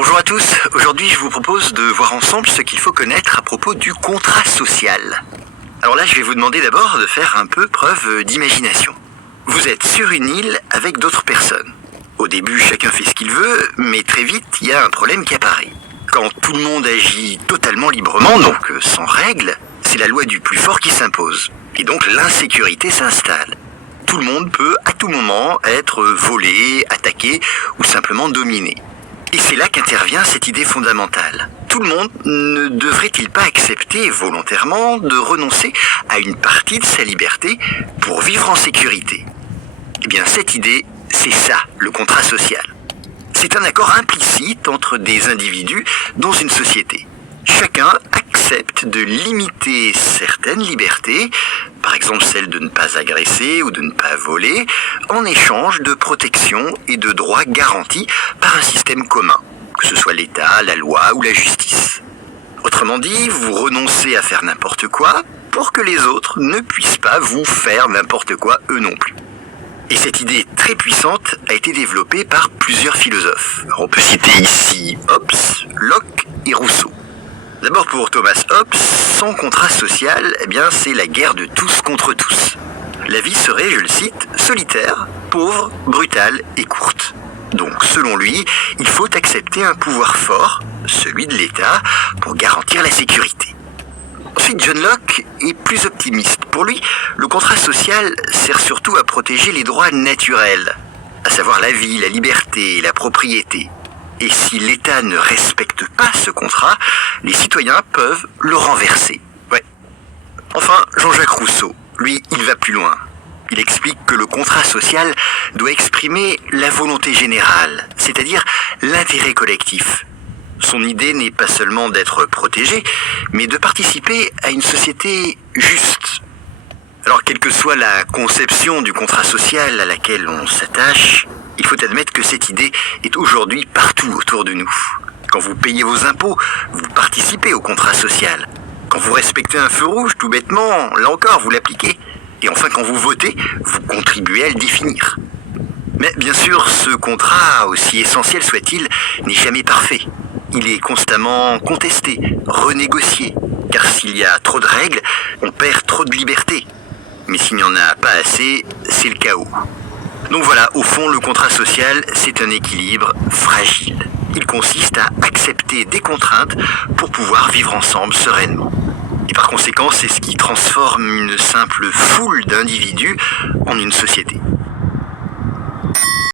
Bonjour à tous, aujourd'hui je vous propose de voir ensemble ce qu'il faut connaître à propos du contrat social. Alors là je vais vous demander d'abord de faire un peu preuve d'imagination. Vous êtes sur une île avec d'autres personnes. Au début chacun fait ce qu'il veut, mais très vite il y a un problème qui apparaît. Quand tout le monde agit totalement librement, donc sans règles, c'est la loi du plus fort qui s'impose. Et donc l'insécurité s'installe. Tout le monde peut à tout moment être volé, attaqué ou simplement dominé. Et c'est là qu'intervient cette idée fondamentale. Tout le monde ne devrait-il pas accepter volontairement de renoncer à une partie de sa liberté pour vivre en sécurité ? Eh bien, cette idée, c'est ça, le contrat social. C'est un accord implicite entre des individus dans une société. Chacun accepte de limiter certaines libertés, par exemple celle de ne pas agresser ou de ne pas voler, en échange de protection et de droits garantis par un système commun, que ce soit l'État, la loi ou la justice. Autrement dit, vous renoncez à faire n'importe quoi pour que les autres ne puissent pas vous faire n'importe quoi eux non plus. Et cette idée très puissante a été développée par plusieurs philosophes. Alors on peut citer ici Hobbes, Locke et Rousseau. D'abord pour Thomas Hobbes, sans contrat social, c'est la guerre de tous contre tous. La vie serait, je le cite, solitaire, pauvre, brutale et courte. Donc selon lui, il faut accepter un pouvoir fort, celui de l'État, pour garantir la sécurité. Ensuite, John Locke est plus optimiste. Pour lui, le contrat social sert surtout à protéger les droits naturels, à savoir la vie, la liberté et la propriété. Et si l'État ne respecte pas ce contrat, les citoyens peuvent le renverser. Ouais. Enfin, Jean-Jacques Rousseau, lui, il va plus loin. Il explique que le contrat social doit exprimer la volonté générale, c'est-à-dire l'intérêt collectif. Son idée n'est pas seulement d'être protégé, mais de participer à une société juste. Alors, quelle que soit la conception du contrat social à laquelle on s'attache, il faut admettre que cette idée est aujourd'hui partout autour de nous. Quand vous payez vos impôts, vous participez au contrat social. Quand vous respectez un feu rouge, tout bêtement, là encore, vous l'appliquez. Et enfin, quand vous votez, vous contribuez à le définir. Mais bien sûr, ce contrat, aussi essentiel soit-il, n'est jamais parfait. Il est constamment contesté, renégocié. Car s'il y a trop de règles, on perd trop de liberté. Mais s'il n'y en a pas assez, c'est le chaos. Donc voilà, au fond, le contrat social, c'est un équilibre fragile. Il consiste à accepter des contraintes pour pouvoir vivre ensemble sereinement. Et par conséquent, c'est ce qui transforme une simple foule d'individus en une société.